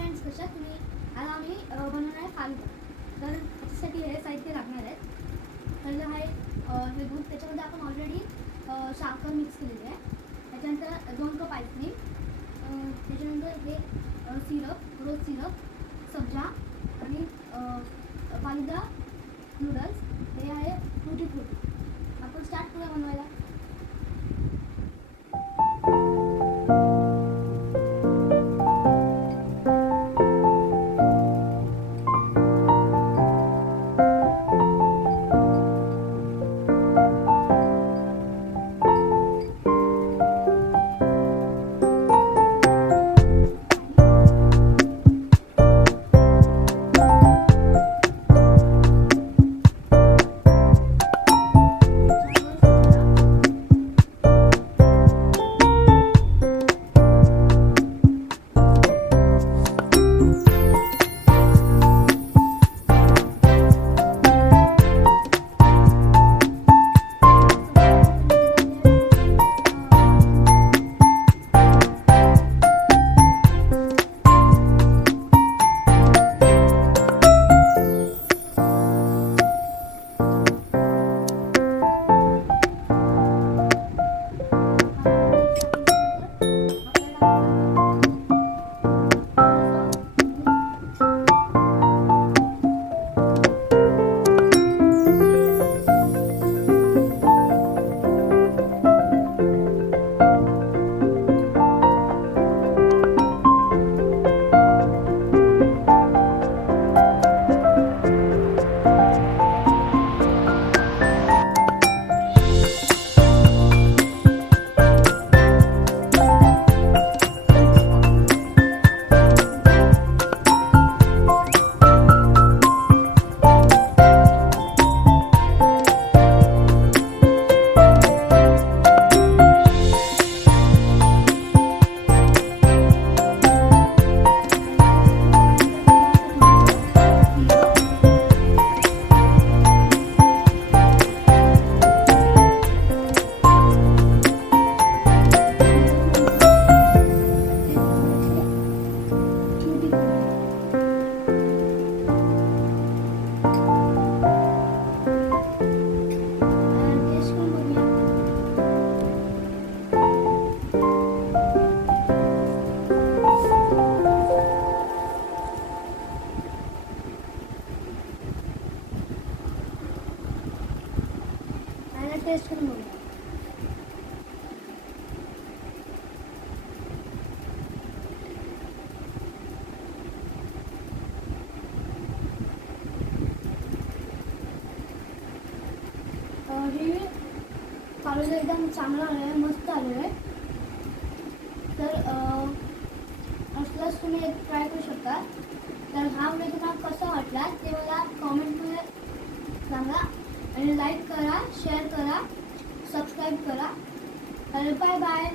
Friends, कशा तुम्ही? आज आम्ही बनवणार आहे फालुदा. तर त्याच्यासाठी हे साहित्य लागणार आहेत. पहिलं आहे हे दूध, त्याच्यामध्ये आपण ऑलरेडी साखर मिक्स केलेली आहे. त्याच्यानंतर 2 कप आईस्क्रीम, त्याच्यानंतर हे सिरप, रोज सिरप, सब्जा आणि फालुदा नूडल्स, हे आहे टुटी फ्रुटी. आपण स्टार्ट करूया बनवायला. टेस्ट करून बघूया. हे फालुदा एकदम चांगला आलं आहे, मस्त आलं आहे. तर असलाच तुम्ही एक ट्राय करू शकता. तर हा व्हिडिओ तुम्हाला कसा वाटला ते मला कॉमेंटमध्ये सांगा आणि लाईक करा, शेअर करा, सबस्क्राईब करा. तर बाय बाय.